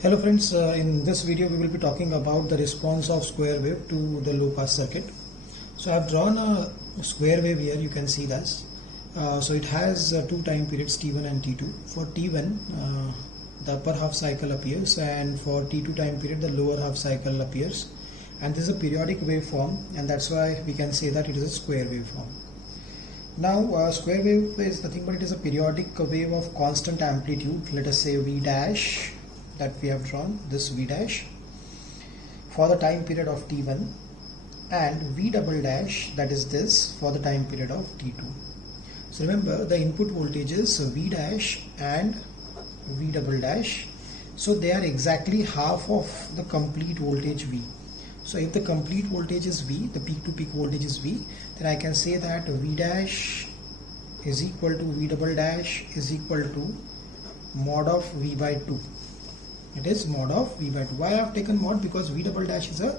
Hello friends, in this video we will be talking about the response of square wave to the low pass circuit. So I have drawn a square wave here, you can see this. So it has two time periods T1 and T2. For T1 the upper half cycle appears, and for T2 time period the lower half cycle appears, and this is a periodic waveform, and that's why we can say that it is a square waveform. Now square wave is nothing but it is a periodic wave of constant amplitude, let us say V dash, that we have drawn, this V dash, for the time period of T1, and V double dash, that is this, for the time period of T2. So remember, the input voltages V dash and V double dash, so they are exactly half of the complete voltage V. So if the complete voltage is V, the peak to peak voltage is V, then I can say that V dash is equal to V double dash is equal to mod of V by 2. It is mod of V by 2. Why I have taken mod? Because V double dash is a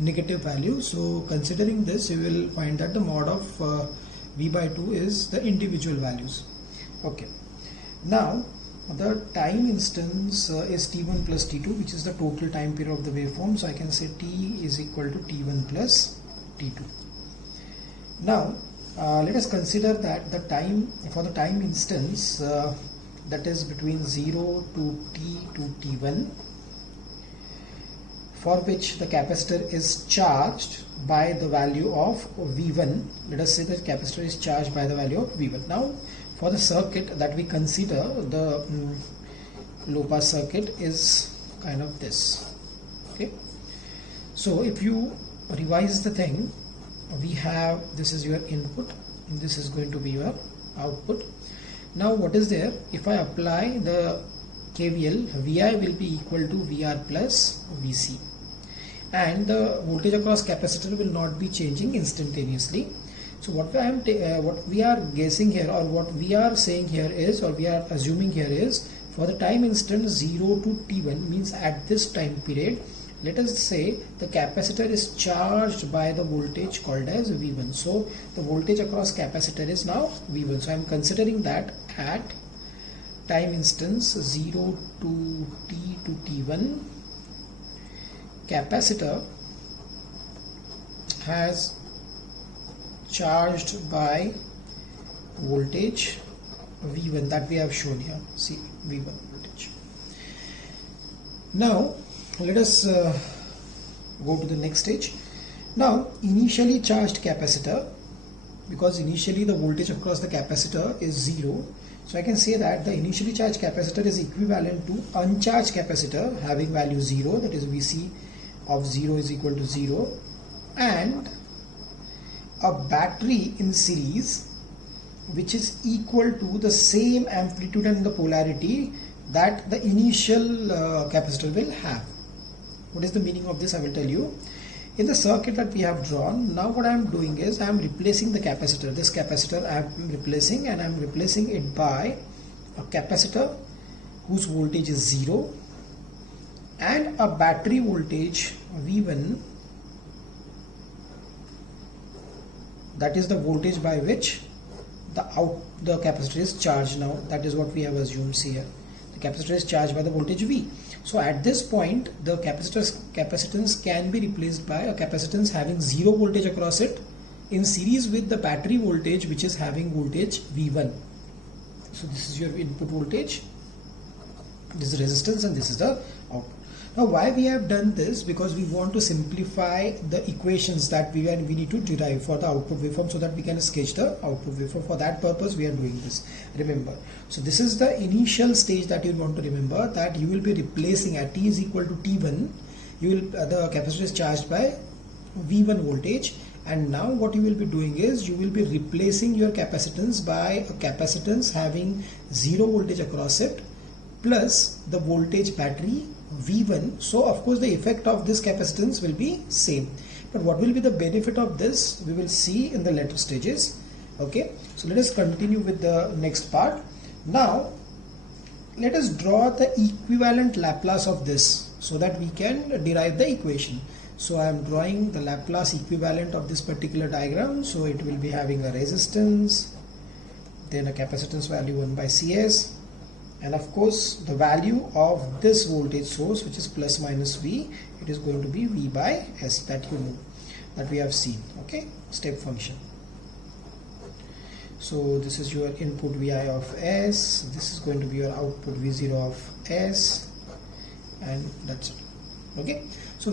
negative value. So considering this, you will find that the mod of V by 2 is the individual values. Okay. Now the time instance is T1 plus T2, which is the total time period of the waveform. So I can say T is equal to T1 plus T2. Now let us consider that the time for the time instance that is between 0 to T to T1, for which the capacitor is charged by the value of V1. Let us say that capacitor is charged by the value of V1. Now for the circuit that we consider, the low pass circuit is kind of this. Okay, so if you revise the thing, we have, this is your input and this is going to be your output. Now what is there? If I apply the KVL, VI will be equal to VR plus VC, and the voltage across capacitor will not be changing instantaneously. So what we are guessing here, or what we are saying here is, or we are assuming here is, for the time instant 0 to T1, means at this time period, let us say the capacitor is charged by the voltage called as V1. So the voltage across capacitor is now V1. So I am considering that at time instance 0 to T to T1, capacitor has charged by voltage V1 that we have shown here. See, V1 voltage. Now let us go to the next stage. Now initially charged capacitor, because initially the voltage across the capacitor is 0, so I can say that the initially charged capacitor is equivalent to uncharged capacitor having value 0, that is VC of 0 is equal to 0, and a battery in series which is equal to the same amplitude and the polarity that the initial capacitor will have. What is the meaning of this? I will tell you. In the circuit that we have drawn, now what I am doing is I am replacing the capacitor. This capacitor I am replacing, and I am replacing it by a capacitor whose voltage is 0 and a battery voltage V1, that is the voltage by which the capacitor is charged. Now that is what we have assumed here. The capacitor is charged by the voltage V. So at this point the capacitance can be replaced by a capacitance having 0 voltage across it in series with the battery voltage which is having voltage V1. So this is your input voltage, this is resistance, and this is the output. Now why we have done this? Because we want to simplify the equations that we need to derive for the output waveform, so that we can sketch the output waveform. For that purpose we are doing this, remember. So this is the initial stage that you want to remember, that you will be replacing at T is equal to T1, you will the capacitor is charged by V1 voltage, and now what you will be doing is you will be replacing your capacitance by a capacitance having 0 voltage across it plus the voltage battery V1. So of course the effect of this capacitance will be same, but what will be the benefit of this we will see in the later stages. Okay, so let us continue with the next part. Now let us draw the equivalent Laplace of this so that we can derive the equation. So I am drawing the Laplace equivalent of this particular diagram. So it will be having a resistance, then a capacitance value 1 by Cs, and of course the value of this voltage source, which is plus minus V, it is going to be V by S, that you know, that we have seen. Okay, step function. So this is your input Vi of S, this is going to be your output V0 of S, and that's it. Okay, so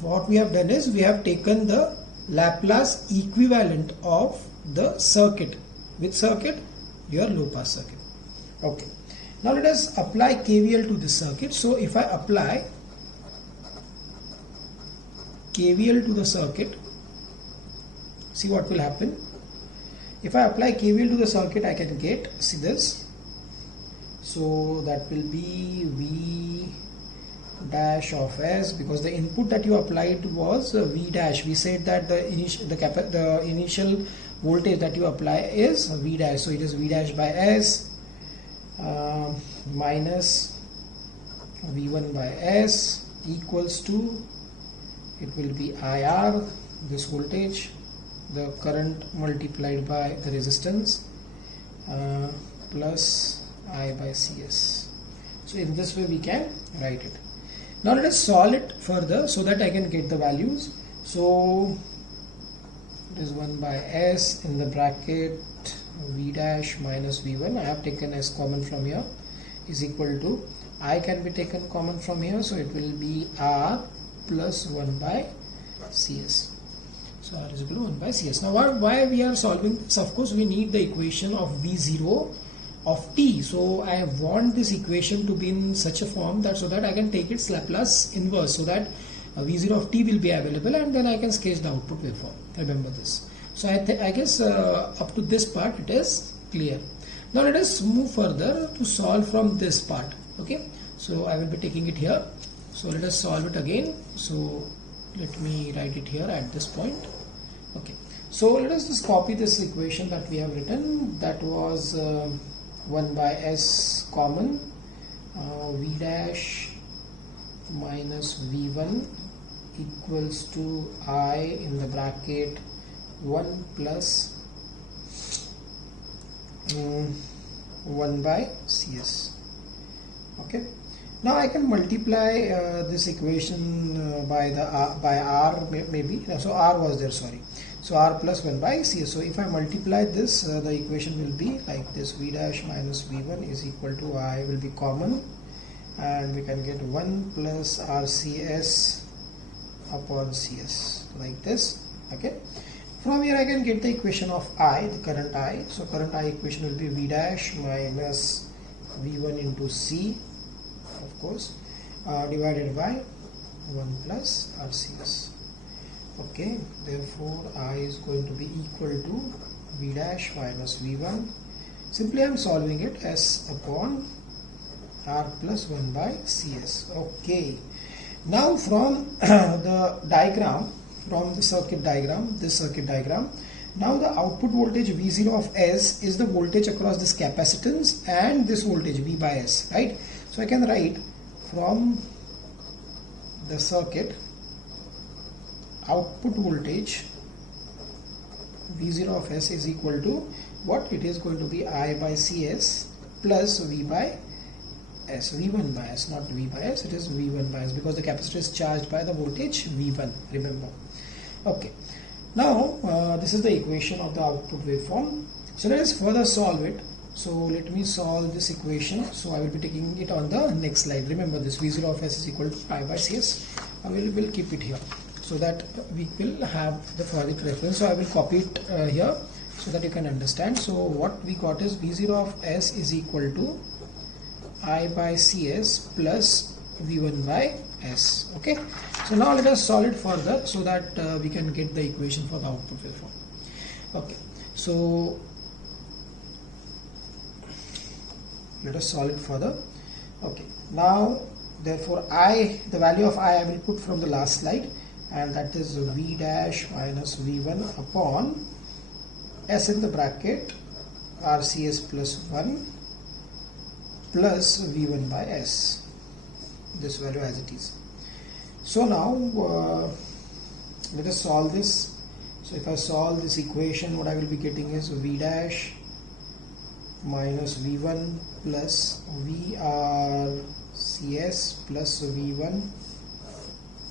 what we have done is we have taken the Laplace equivalent of the circuit. Which circuit? Your low pass circuit. Okay, now let us apply KVL to this circuit. So if I apply KVL to the circuit, see what will happen. If I apply KVL to the circuit, I can get, see this, so that will be V dash of S, because the input that you applied was V dash. We said that the initial voltage that you apply is V dash, so it is V dash by S minus V1 by S equals to, it will be IR, this voltage, the current multiplied by the resistance, plus I by Cs. So in this way we can write it. Now let us solve it further so that I can get the values. So it is 1 by S in the bracket V dash minus V1. I have taken S common from here, is equal to, I can be taken common from here, so it will be R plus 1 by Cs. So R is equal to 1 by Cs. Now why we are solving this? Of course we need the equation of V0 of t. So I want this equation to be in such a form that so that I can take its Laplace inverse, so that V0 of t will be available, and then I can sketch the output waveform. Remember this. So I guess up to this part it is clear. Now let us move further to solve from this part. Okay, so I will be taking it here. So let us solve it again. So let me write it here at this point. Okay, so let us just copy this equation that we have written. That was 1 by S common, V dash minus V1 equals to I in the bracket 1 plus 1 by Cs. Okay, now I can multiply this equation by R maybe. So R was there, sorry. So R plus 1 by Cs. So if I multiply this, the equation will be like this: V dash minus V1 is equal to I will be common, and we can get 1 plus RCS upon Cs, like this. Okay, from here I can get the equation of I, the current I. So current I equation will be V dash minus V1 into C, of course, divided by 1 plus RCS. Okay, therefore I is going to be equal to V dash minus V1. Simply I am solving it, S upon R plus 1 by Cs. Okay, now from the diagram, from the circuit diagram, this circuit diagram, now the output voltage V0 of S is the voltage across this capacitance and this voltage V by S, right? So I can write from the circuit, output voltage V0 of S is equal to what? It is going to be I by Cs plus V by S, V1 by S, not V by S, it is V1 by S, because the capacitor is charged by the voltage V1, remember. Okay, now this is the equation of the output waveform. So let us further solve it. So let me solve this equation. So I will be taking it on the next slide. Remember this, V0 of S is equal to I by Cs. I will keep it here, so that we will have the further reference. So I will copy it here so that you can understand. So what we got is V0 of S is equal to I by Cs plus V1 by S. Okay, so now let us solve it further so that we can get the equation for the output waveform. Okay, so let us solve it further. Okay, now therefore the value of I will put from the last slide, and that is V dash minus V1 upon S in the bracket RCS plus 1 plus V1 by S, this value as it is. So now let us solve this. So if I solve this equation, what I will be getting is V dash minus V1 plus VRCS plus V1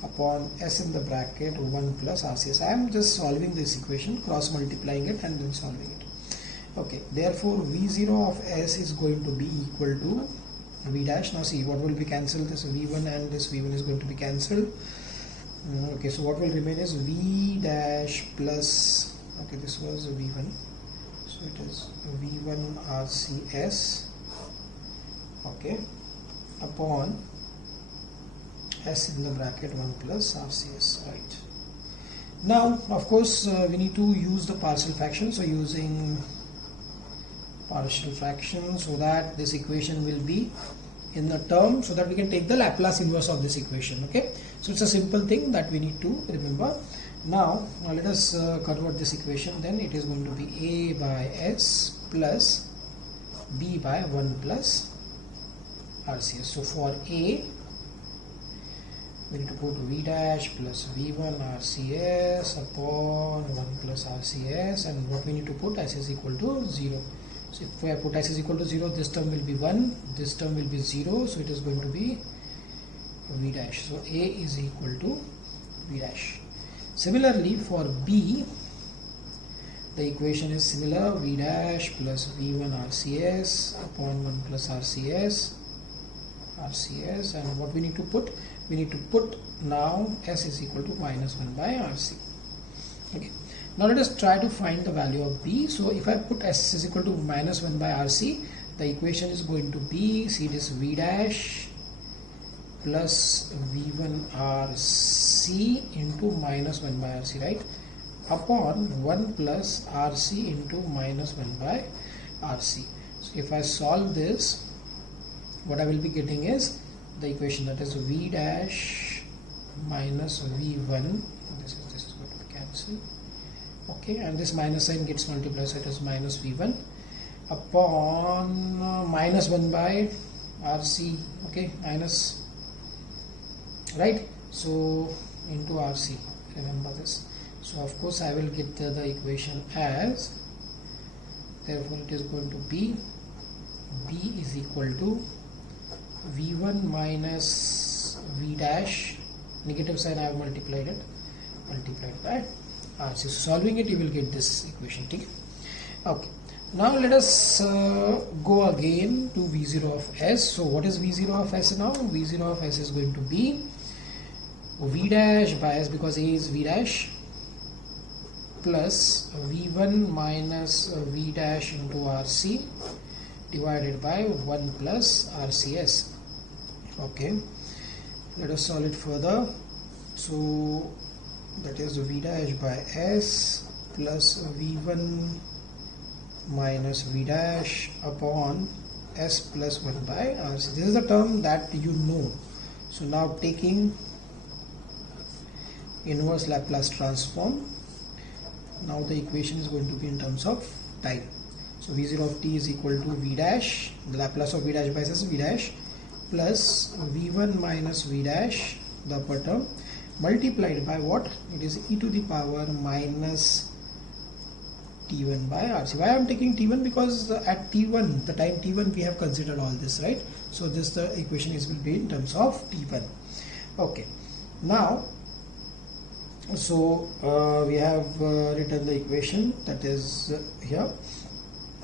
upon S in the bracket 1 plus RCS. I am just solving this equation, cross multiplying it and then solving it. Okay, therefore V0 of S is going to be equal to V dash. Now see what will be cancelled. This V1 and this V1 is going to be cancelled. Okay, so what will remain is V dash plus, okay, this was V1, so it is V1 RCS, okay, upon S in the bracket 1 plus RCS, right. Now of course we need to use the partial fraction, so using partial fraction so that this equation will be in the term, so that we can take the Laplace inverse of this equation. Okay, so it's a simple thing that we need to remember. Now let us convert this equation. Then it is going to be A by S plus B by 1 plus RCS. So for A we need to put V dash plus V1 RCS upon 1 plus RCS, and what we need to put, S is equal to 0. So if I put S is equal to 0, this term will be 1, this term will be 0, so it is going to be V dash. So A is equal to V dash. Similarly for B, the equation is similar, V dash plus V1 RCS upon 1 plus RCS, and what we need to put? We need to put now S is equal to minus 1 by RC. Okay. Now let us try to find the value of B. So if I put S is equal to minus 1 by RC, the equation is going to be, see this, V dash plus V1 RC into minus 1 by RC, right, upon 1 plus RC into minus 1 by RC. So if I solve this, what I will be getting is the equation, that is V dash minus V1, this is going to be cancelled, okay, and this minus sign gets multiplied, so it is minus V1 upon minus 1 by RC, okay, minus, right, so into RC, remember this. So of course I will get the equation as, therefore it is going to be B is equal to V1 minus V dash, negative sign I have multiplied it, multiplied by RC. So solving it, you will get this equation. Okay, now let us go again to V0 of S. So what is V0 of S now? V0 of S is going to be V dash by S, because A is V dash, plus V1 minus V dash into RC divided by 1 plus RCS. Okay, let us solve it further. So that is V dash by S plus V1 minus V dash upon S plus 1 by RC. This is the term that you know. So now taking inverse Laplace transform, now the equation is going to be in terms of time. So V0 of t is equal to V dash, the Laplace of V dash by S is V dash, plus V1 minus V dash, the upper term, multiplied by what? It is e to the power minus t1 by RC. Why I am taking t1? Because at t1, the time t1, we have considered all this, right? So this, the equation is will be in terms of t1. Okay, now so we have written the equation, that is here.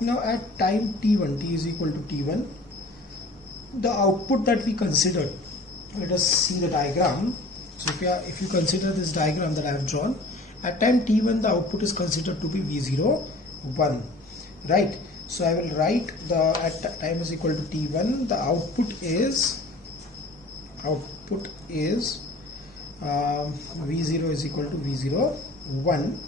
Now at time t1, t is equal to t1, the output that we considered, let us see the diagram. So if you consider this diagram that I have drawn, at time t1 the output is considered to be V0 1, right? So I will write the at time is equal to t1, the output is V0 is equal to V0 1,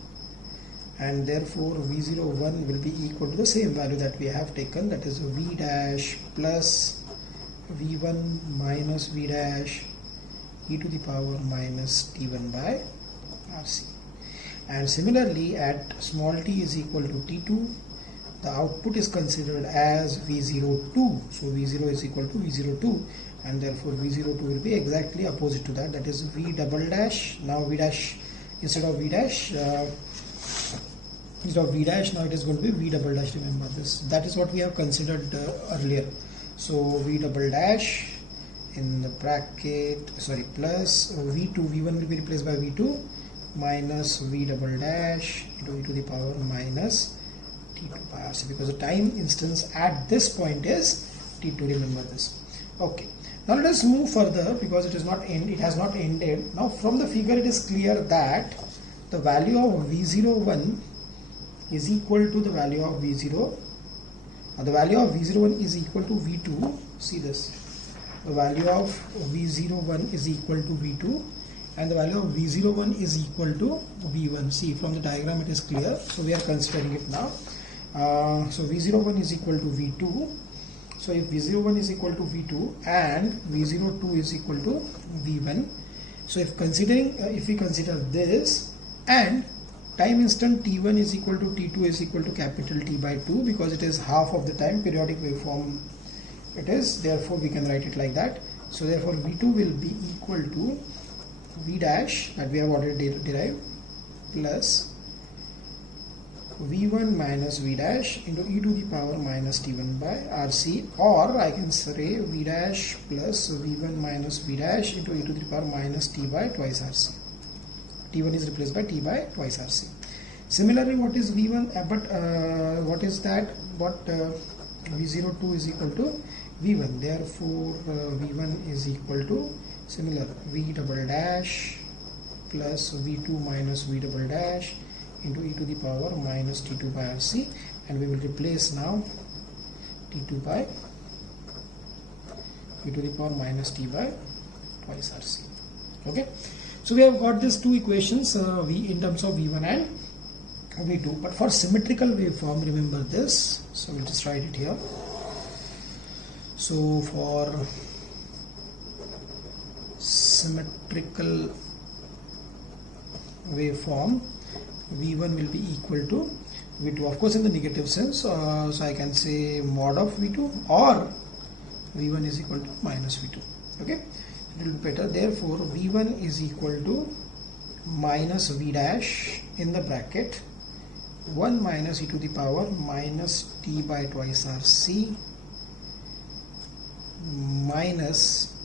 and therefore V0 1 will be equal to the same value that we have taken, that is V dash plus V1 minus V dash e to the power minus t1 by RC. And similarly at small t is equal to t2, the output is considered as V02. So V0 is equal to V02, and therefore V02 will be exactly opposite to that, that is V double dash. Now V dash, instead of V dash, instead of V dash, now it is going to be V double dash. Remember this. That is what we have considered earlier. So V double dash in the bracket, sorry, plus V2, V1 will be replaced by V2 minus V double dash into e to the power minus T2 by RC, because the time instance at this point is T2. Remember this. Okay. Now let us move further, because it has not ended. Now from the figure it is clear that the value of V01 is equal to the value of V0. The value of V01 is equal to V2. See this. The value of V01 is equal to V2 and the value of V01 is equal to V1. See, from the diagram it is clear. So we are considering it now. So V01 is equal to V2. So if V01 is equal to V2 and V02 is equal to V1. So if we consider this, and time instant T1 is equal to T2 is equal to capital T by 2, because it is half of the time periodic waveform it is, therefore we can write it like that. So therefore V2 will be equal to V dash that we have already derived plus V1 minus V dash into e to the power minus T1 by RC, or I can say V dash plus V1 minus V dash into e to the power minus T by twice RC. T1 is replaced by T by twice RC. Similarly, what is V1? What is that? What V02 is equal to V1. Therefore, V1 is equal to similar V double dash plus V2 minus V double dash into e to the power minus T2 by RC, and we will replace now T2 by e to the power minus T by twice RC. Okay, so we have got these two equations in terms of V1 and V2, but for symmetrical waveform, remember this. So we'll just write it here. So for symmetrical waveform, V1 will be equal to V2, of course in the negative sense. So I can say mod of V2, or V1 is equal to minus V2. Okay, it will be better. Therefore V1 is equal to minus V dash in the bracket 1 minus e to the power minus T by twice RC minus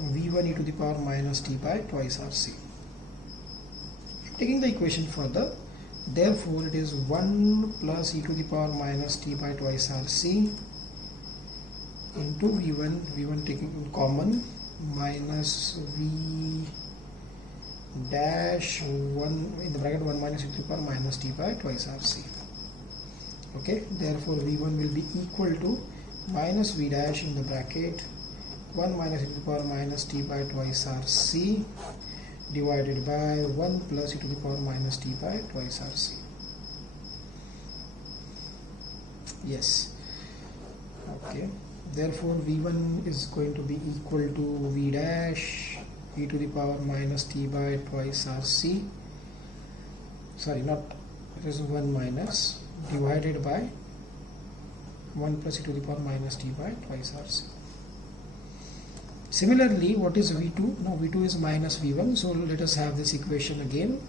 V1 e to the power minus T by twice RC. Taking the equation further, therefore it is 1 plus e to the power minus T by twice RC into V1 taking common, minus V dash 1 in the bracket 1 minus e to the power minus T by twice RC. Okay, therefore V1 will be equal to minus V dash in the bracket 1 minus e to the power minus T by twice RC divided by 1 plus e to the power minus T by twice RC. Yes. Okay, therefore V1 is going to be equal to V dash e to the power minus T by twice RC, sorry, not, it is 1 minus divided by 1 plus e to the power minus T by twice RC. Similarly, what is V2? Now V2 is minus V1, so let us have this equation again.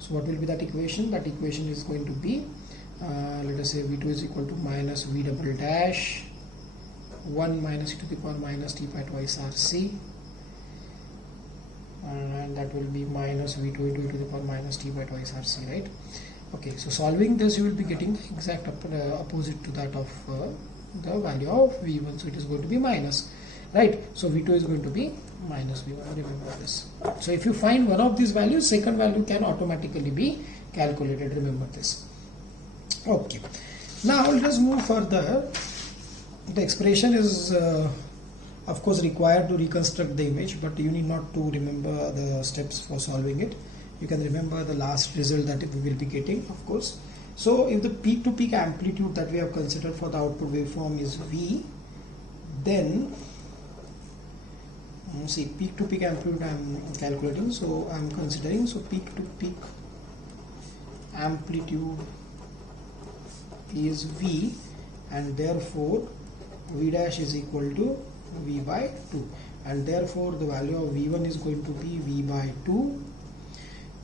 So what will be that equation? That equation is going to be, let us say V2 is equal to minus V double dash 1 minus e to the power minus T by twice RC, and that will be minus V2 into e to the power minus T by twice RC, right? Okay, so solving this you will be getting exact opposite to that of the value of V1, so it is going to be minus, right? So V2 is going to be minus V1, remember this. So if you find one of these values, second value can automatically be calculated, remember this. Okay, now let us move further. The expression is of course required to reconstruct the image, but you need not to remember the steps for solving it. You can remember the last result that we will be getting, of course. So if the peak to peak amplitude that we have considered for the output waveform is V, then see, peak to peak amplitude I am calculating, so I am considering, so peak to peak amplitude is V, and therefore V dash is equal to V by 2, and therefore the value of V1 is going to be V by 2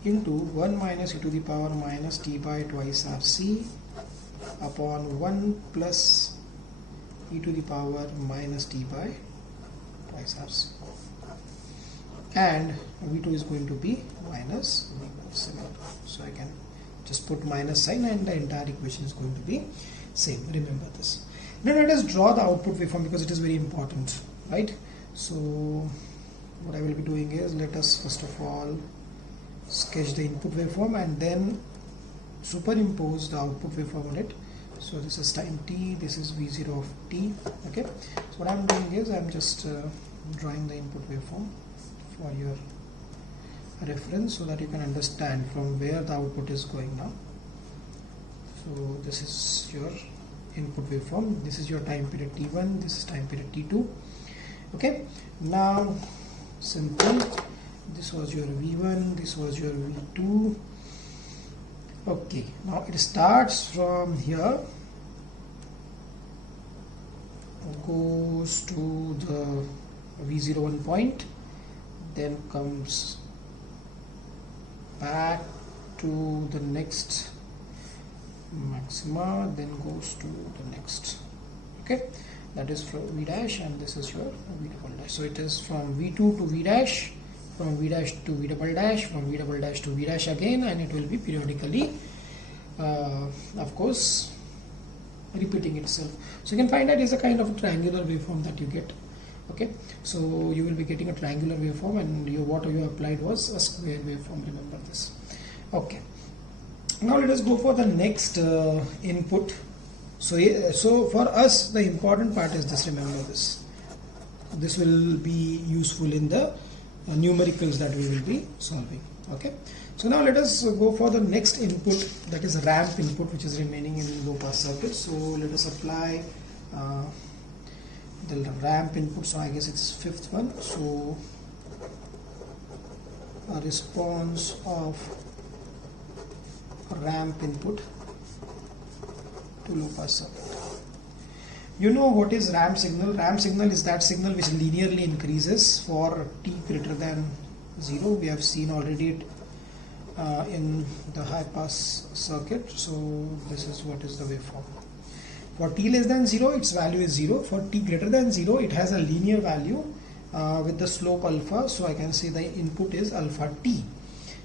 into 1 minus e to the power minus t by twice half c upon 1 plus e to the power minus t by twice half c, and v2 is going to be minus v1. So I can just put minus sign and the entire equation is going to be same. Remember this. Now let us draw the output waveform because it is very important, right? So what I will be doing is, let us first of all sketch the input waveform and then superimpose the output waveform on it. So this is time t, this is v0 of t. Okay, so what I'm doing is I'm just drawing the input waveform for your reference so that you can understand from where the output is going now. So this is your input waveform, this is your time period t1, this is time period t2. Okay, now simple, this was your v1, this was your v2. Okay, now it starts from here, goes to the v01 point, then comes back to the next maxima, then goes to the next. Okay, that is from v dash, and this is your v double dash. So it is from v2 to v dash, from v dash to v double dash, from v double dash to v dash again, and it will be periodically of course repeating itself. So you can find that is a kind of a triangular waveform that you get. Okay, so you will be getting a triangular waveform, and what you applied was a square waveform. Remember this. Okay, now let us go for the next input. So for us the important part is this. Remember this. This will be useful in the numericals that we will be solving. Okay, so now let us go for the next input, that is ramp input, which is remaining in low pass circuit. So let us apply the ramp input. So I guess it's fifth one. So a response of ramp input to low pass circuit. You know what is ramp signal? Ramp signal is that signal which linearly increases for t greater than 0. We have seen already it in the high pass circuit. So this is what is the waveform. For t less than 0, its value is 0. For t greater than 0, it has a linear value with the slope alpha. So I can say the input is alpha t.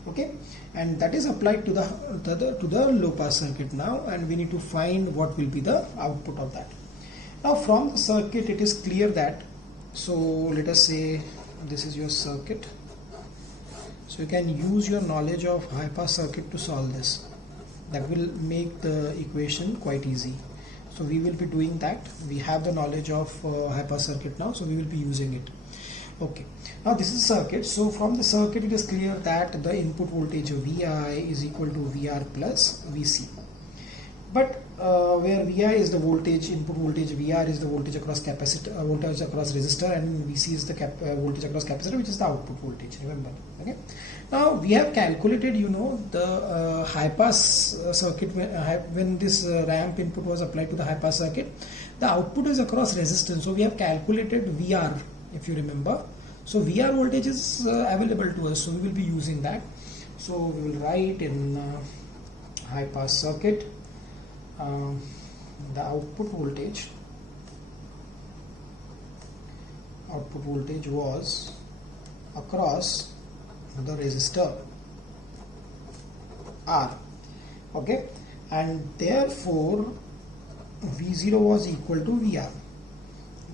Okay, and that is applied to the low pass circuit now, and we need to find what will be the output of that. Now from the circuit it is clear that, so let us say this is your circuit. So you can use your knowledge of high pass circuit to solve this. That will make the equation quite easy. So we will be doing that. We have the knowledge of high pass circuit now, so we will be using it. Okay, now this is circuit. So from the circuit it is clear that the input voltage VI is equal to VR plus VC. But where Vi is the voltage, input voltage, VR is the voltage across capacitor, voltage across resistor, and VC is the voltage across capacitor, which is the output voltage. Remember. Okay. Now we have calculated, you know, the high pass circuit when this ramp input was applied to the high pass circuit. The output is across resistance. So we have calculated VR, if you remember. So VR voltage is available to us. So we will be using that. So we will write in high pass circuit. The output voltage was across the resistor R. Okay, and therefore V0 was equal to VR.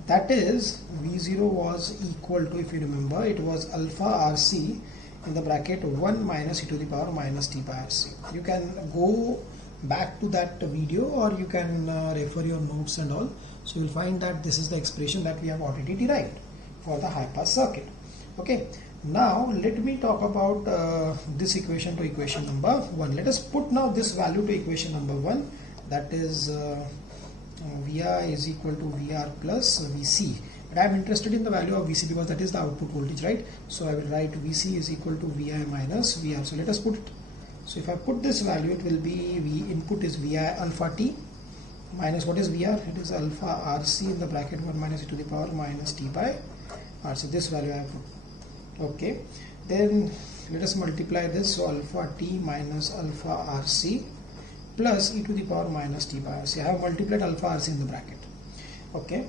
That is, V0 was equal to, if you remember, it was alpha RC in the bracket 1 minus e to the power minus t by RC. You can go back to that video, or you can refer your notes and all. So you will find that this is the expression that we have already derived for the high pass circuit. Okay, now let me talk about this equation to equation number 1. Let us put now this value to equation number 1, that is Vi is equal to VR plus VC. But I am interested in the value of VC because that is the output voltage, right? So I will write VC is equal to Vi minus VR. So let us put it. So if I put this value, it will be V input is Vi alpha t minus what is VR? It is alpha RC in the bracket 1 minus e to the power minus t by RC. This value I have put. Okay, then let us multiply this. So alpha t minus alpha rc plus e to the power minus t by rc. I have multiplied alpha rc in the bracket. Okay.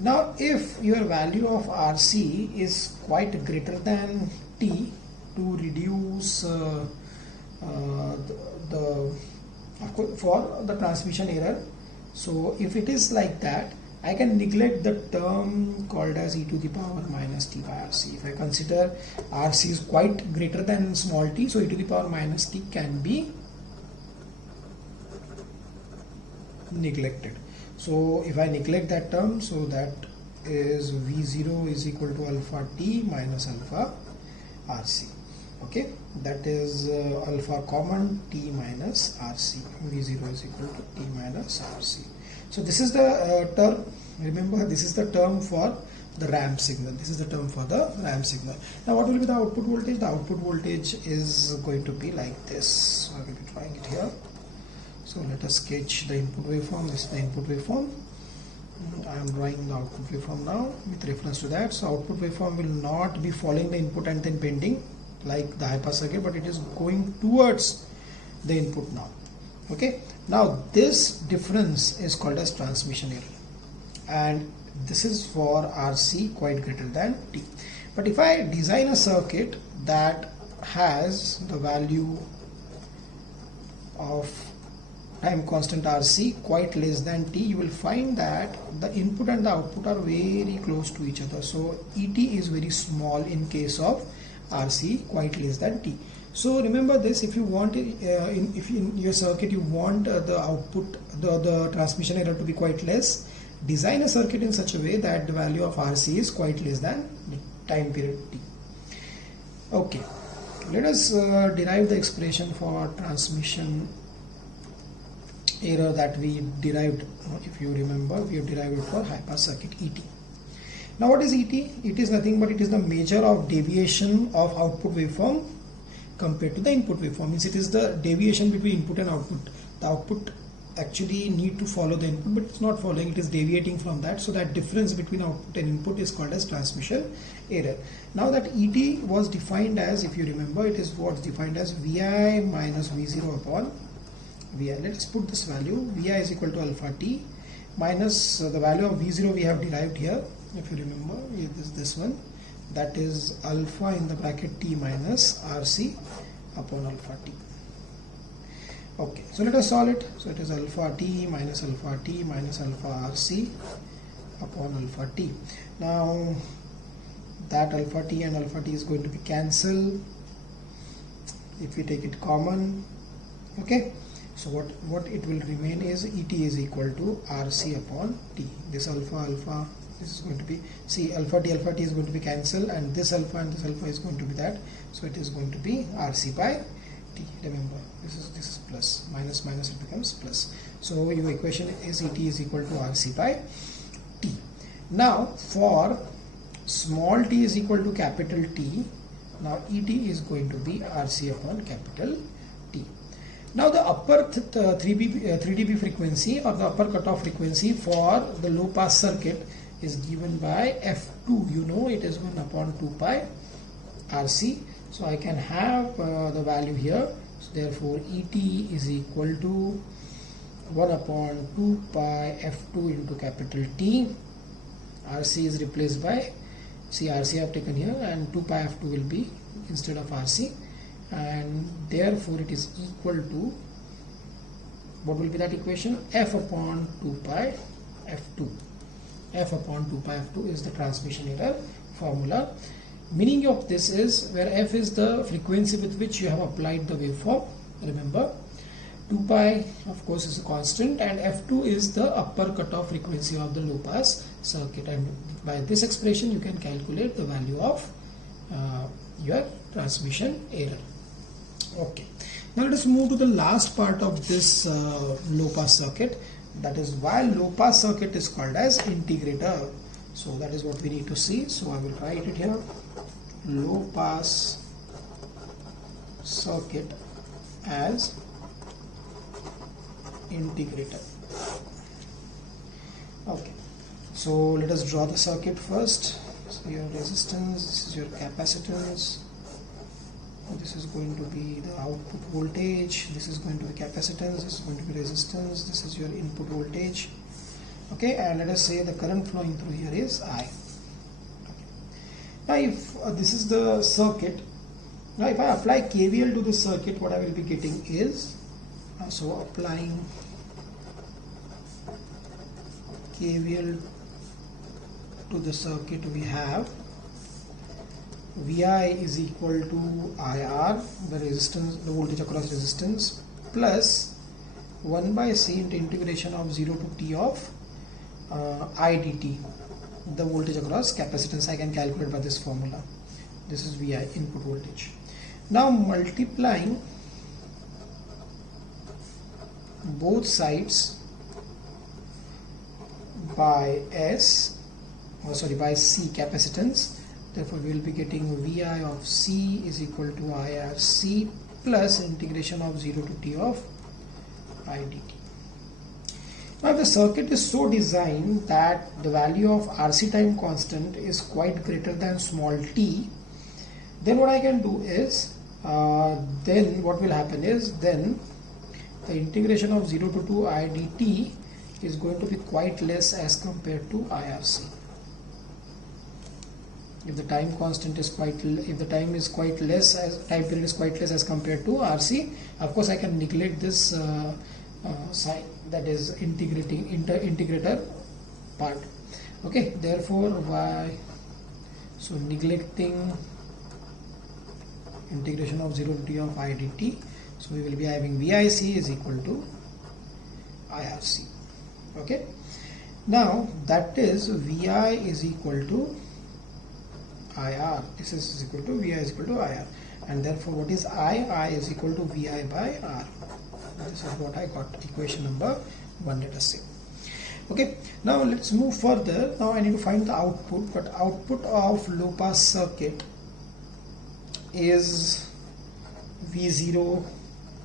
Now if your value of rc is quite greater than t, to reduce for the transmission error, so if it is like that, I can neglect the term called as e to the power minus t by rc. If I consider rc is quite greater than small t, so e to the power minus t can be neglected. So if I neglect that term, so that is v0 is equal to alpha t minus alpha rc. Okay, that is alpha common t minus rc. v0 is equal to t minus rc. So this is the term. Remember, this is the term for the ramp signal. This is the term for the ramp signal. Now what will be the output voltage? The output voltage is going to be like this. So I will be drawing it here. So let us sketch the input waveform. This is the input waveform. I am drawing the output waveform now with reference to that. So output waveform will not be following the input and then bending like the high pass circuit, but it is going towards the input now. Okay, now this difference is called as transmission error, and this is for RC quite greater than T. But if I design a circuit that has the value of time constant RC quite less than T, you will find that the input and the output are very close to each other. So ET is very small in case of RC quite less than T. So remember this, if you want if in your circuit you want the output, the transmission error to be quite less, design a circuit in such a way that the value of RC is quite less than the time period T. Okay, let us derive the expression for transmission error that we derived. If you remember, we have derived it for high pass circuit ET. Now what is ET? It is nothing but it is the measure of deviation of output waveform compared to the input waveform. Means it is the deviation between input and output. The output actually need to follow the input, but it's not following, it is deviating from that. So that difference between output and input is called as transmission error. Now that ET was defined as, if you remember, it is what's defined as Vi minus V0 upon Vi. Let us put this value. Vi is equal to alpha t minus the value of V0 we have derived here. If you remember, it is this one, that is alpha in the bracket t minus rc upon alpha t. Okay, so let us solve it. So it is alpha t minus alpha rc upon alpha t. Now that alpha t and alpha t is going to be cancelled if we take it common. Okay, so what it will remain is ET is equal to rc upon t. This alpha, this is going to be, see, alpha t is going to be cancelled, and this alpha and this alpha is going to be that. So it is going to be rc by t. Remember, this is plus, minus it becomes plus. So your equation is ET is equal to rc by t. Now for small t is equal to capital T, now ET is going to be rc upon capital T. Now the upper 3 dB frequency, or the upper cutoff frequency for the low pass circuit is given by f2. You know, it is 1 upon 2 pi rc. So I can have the value here. So therefore ET is equal to 1 upon 2 pi f2 into capital T. RC is replaced by, see, RC I have taken here, and 2 pi f2 will be instead of RC, and therefore it is equal to, what will be that equation? F upon 2 pi f2. F upon 2 pi f2 is the transmission error formula. Meaning of this is, where f is the frequency with which you have applied the waveform. Remember, 2 pi of course is a constant, and f2 is the upper cutoff frequency of the low pass circuit, and by this expression you can calculate the value of your transmission error. Okay, now let us move to the last part of this low pass circuit, that is why low pass circuit is called as integrator. So that is what we need to see. So I will write it here, low pass circuit as integrator. Okay, so let us draw the circuit first. So your resistance, this is your capacitance, going to be the output voltage, this is going to be capacitance, this is going to be resistance, this is your input voltage. Okay, and let us say the current flowing through here is I. Now if this is the circuit, now if I apply KVL to the circuit, what I will be getting is, so applying KVL to the circuit, we have VI is equal to IR, the resistance, the voltage across resistance, plus 1 by C into integration of 0 to T of I dt, the voltage across capacitance. I can calculate by this formula. This is VI, input voltage. Now multiplying both sides by by C, capacitance. Therefore we will be getting VI of C is equal to IRC plus integration of 0 to T of I dt. Now the circuit is so designed that the value of RC time constant is quite greater than small t, then what I can do is, then what will happen is, then the integration of 0 to 2 I dt is going to be quite less as compared to IRC. If the time constant is if the time is quite less, time period is quite less as compared to RC, of course I can neglect this sign, that is integrator part. Okay, therefore so neglecting integration of 0 to T of I dt, so we will be having VIC is equal to IRC. Okay, now that is VI is equal to IR, this is equal to VI is equal to IR, and therefore what is I is equal to VI by R. This is what I got, equation number 1, let us say. Okay, now let's move further. Now I need to find the output, but output of low pass circuit is V0,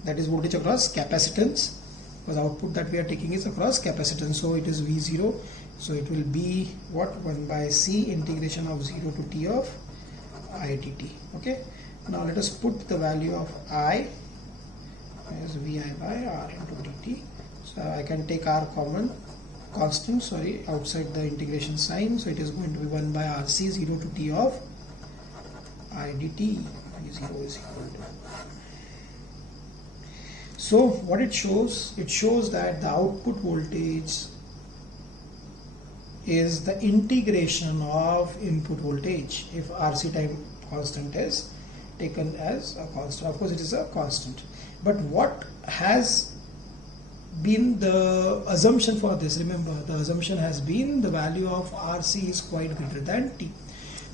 that is voltage across capacitance, because output that we are taking is across capacitance, so it is V0, so it will be what, 1 by C integration of 0 to T of I dt. Okay, now let us put the value of I as VI by R into dt. So I can take R common, constant, outside the integration sign, so it is going to be 1 by RC 0 to T of I dt. V0 is equal to. So what it shows that the output voltage is the integration of input voltage if RC time constant is taken as a constant. Of course it is a constant, but what has been the assumption for this? Remember, the assumption has been the value of RC is quite greater than T.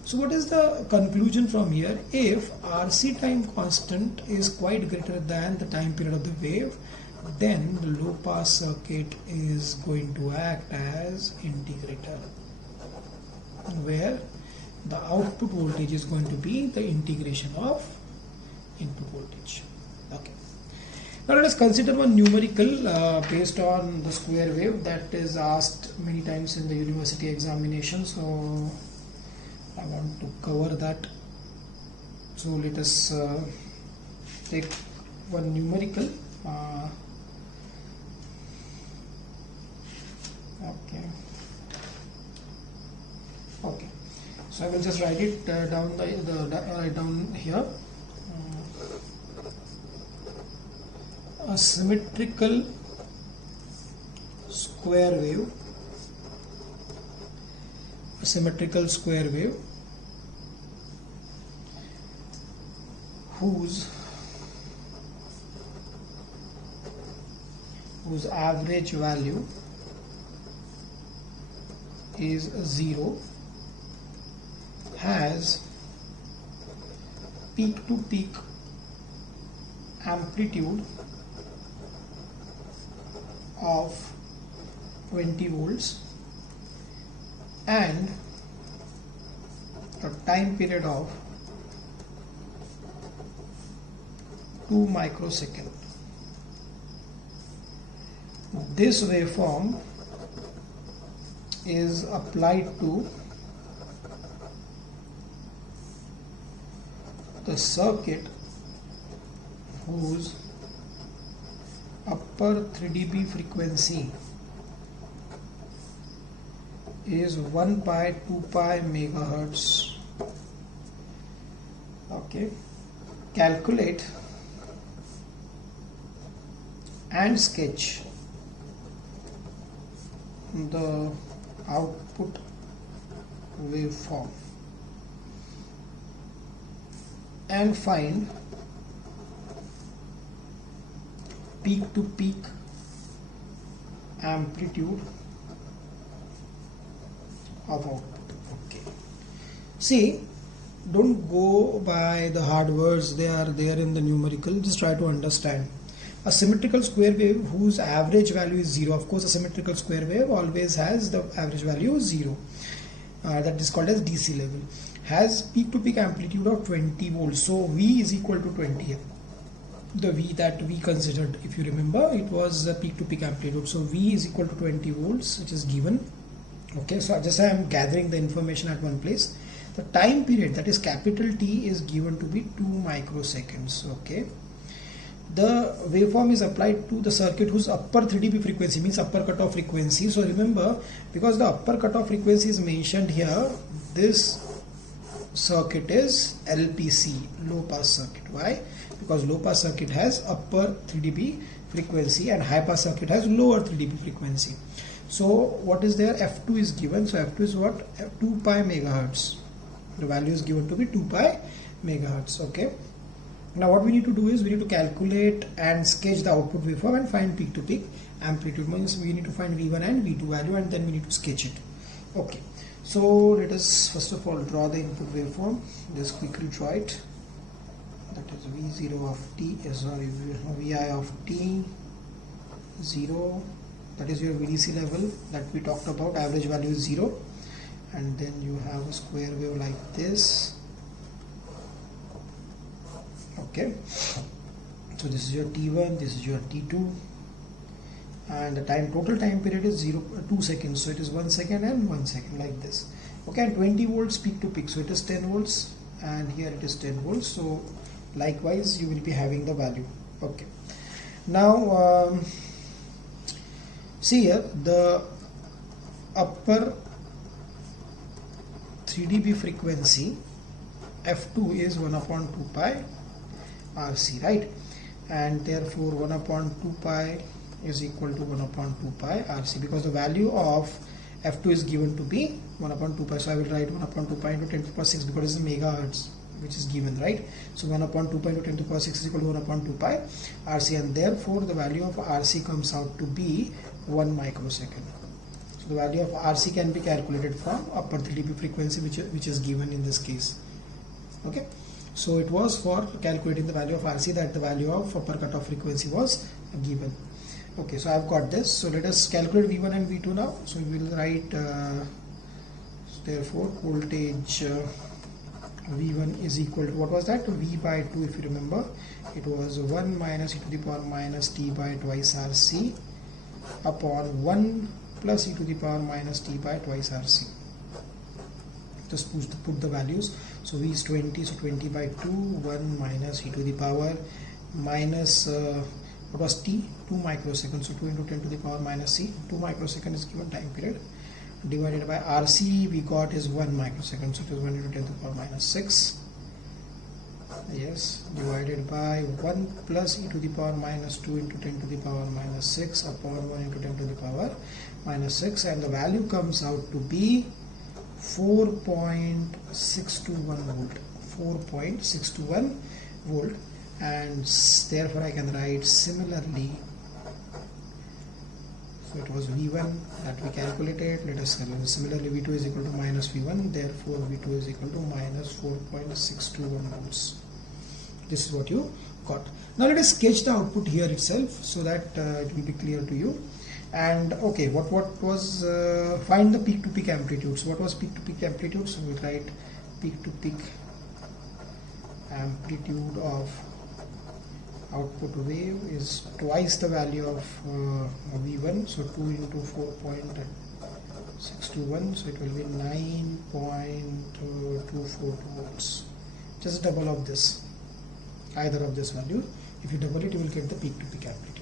So what is the conclusion from here? If RC time constant is quite greater than the time period of the wave, then the low pass circuit is going to act as integrator, where the output voltage is going to be the integration of input voltage. Okay. Now let us consider one numerical based on the square wave that is asked many times in the university examination. So I want to cover that. So let us take one numerical. Okay. So I will just write it down write down here. A symmetrical square wave. A symmetrical square wave whose average value is 0 has peak to peak amplitude of 20 volts and a time period of 2 microseconds. This waveform is applied to the circuit whose upper 3 dB frequency is 1 pi 2 pi megahertz. Okay, calculate and sketch the output waveform and find peak to peak amplitude of output. Okay, see, don't go by the hard words, they are there in the numerical, just try to understand. A symmetrical square wave whose average value is 0, of course a symmetrical square wave always has the average value 0, that is called as DC level, has peak to peak amplitude of 20 volts. So V is equal to 20. The V that we considered, if you remember, it was the peak to peak amplitude. So V is equal to 20 volts, which is given. Okay, so just I am gathering the information at one place. The time period, that is capital T, is given to be 2 microseconds. Okay, the waveform is applied to the circuit whose upper 3 dB frequency, means upper cutoff frequency. So remember, because the upper cutoff frequency is mentioned here, this circuit is LPC, low pass circuit. Why? Because low pass circuit has upper 3 dB frequency and high pass circuit has lower 3 dB frequency. So what is there? F2 is given. So F2 is what? 2 pi megahertz. The value is given to be 2 pi megahertz. Okay, now what we need to do is we need to calculate and sketch the output waveform and find peak to peak amplitude. Means we need to find V1 and V2 value and then we need to sketch it. Okay, so let us first of all draw the input waveform. Just quickly draw it. That is V0 of t, sorry, Vi of t 0. That is your VDC level that we talked about. Average value is 0, and then you have a square wave like this. Okay, so this is your T1, this is your T2, and the total time period is 2 seconds. So it is 1 second and 1 second like this. Okay, and 20 volts peak to peak. So it is 10 volts, and here it is 10 volts. So likewise, you will be having the value. Okay, now see here, the upper 3 dB frequency F2 is 1 upon 2 pi RC, right? And therefore 1 upon 2 pi is equal to 1 upon 2 pi RC, because the value of F2 is given to be 1 upon 2 pi. So I will write 1 upon 2 pi into 10 to the power 6 because it is megahertz which is given, right? So 1 upon 2 pi into 10 to the power 6 is equal to 1 upon 2 pi RC, and therefore the value of RC comes out to be 1 microsecond. So the value of RC can be calculated from upper 3 dB frequency which is given in this case. Okay, so it was for calculating the value of RC that the value of upper cutoff frequency was given. Okay, so I've got this. So let us calculate V1 and V2 now. So we will write therefore voltage V1 is equal to, what was that? V by 2, if you remember, it was 1 minus e to the power minus t by twice RC upon 1 plus e to the power minus t by twice RC. Just put the values. So V is 20, so 20 by 2, 1 minus e to the power minus what was t? 2 microseconds. So 2 into 10 to the power minus c. 2 microseconds is given time period, divided by RC we got is 1 microsecond. So it is 1 into 10 to the power minus 6. Yes, divided by 1 plus e to the power minus 2 into 10 to the power minus 6 upon 1 into 10 to the power minus 6, and the value comes out to be 4.621 volt. 4.621 volt, and therefore I can write similarly. So it was V1 that we calculated. Let us similarly V2 is equal to minus V1. Therefore V2 is equal to minus 4.621 volts. This is what you got. Now let us sketch the output here itself so that it will be clear to you. And okay, what was find the peak to peak amplitude. So what was peak to peak amplitude? So we write peak to peak amplitude of output wave is twice the value of V1. So 2 into 4.621, so it will be 9.242 volts. Just double of this, either of this value If you double it, you will get the peak to peak amplitude.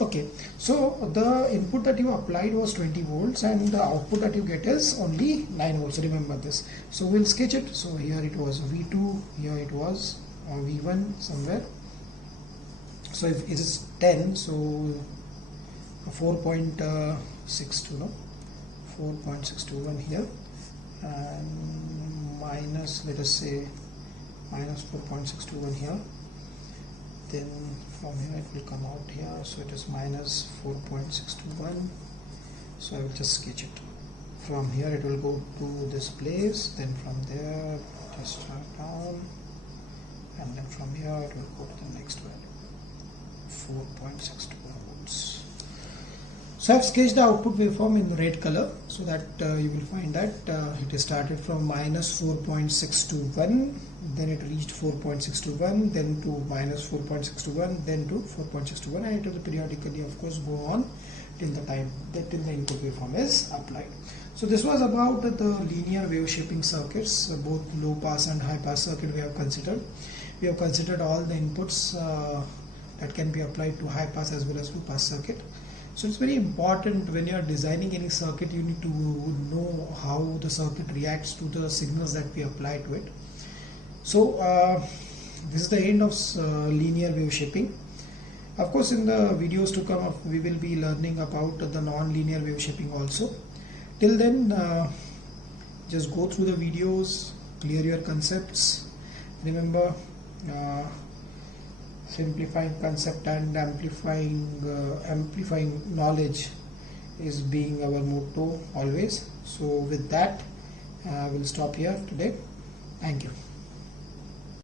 Okay, so the input that you applied was 20 volts and the output that you get is only 9 volts. Remember this. So we'll sketch it. So here it was V2, here it was V1 somewhere. So if it is 10, so 4.62, no, 4.621 here, and minus, let us say, minus 4.621 here. Then from here it will come out here, so it is minus 4.621. So I will just sketch it. From here it will go to this place, then from there just start down, and then from here it will go to the next value, 4.621 volts. So I have sketched the output waveform in red color, so that you will find that it is started from minus 4.621, then it reached 4.621, then to minus 4.621, then to 4.621, and it will periodically, of course, go on till the time that till the input waveform is applied. So this was about the linear wave shaping circuits, both low pass and high pass circuit we have considered. We have considered all the inputs that can be applied to high pass as well as low pass circuit. So it's very important when you are designing any circuit, you need to know how the circuit reacts to the signals that we apply to it. So this is the end of linear wave shaping. Of course, in the videos to come up, we will be learning about the non-linear wave shaping also. Till then, just go through the videos, clear your concepts. Remember, simplifying concept and amplifying knowledge is being our motto always. So with that, we'll stop here today. Thank you.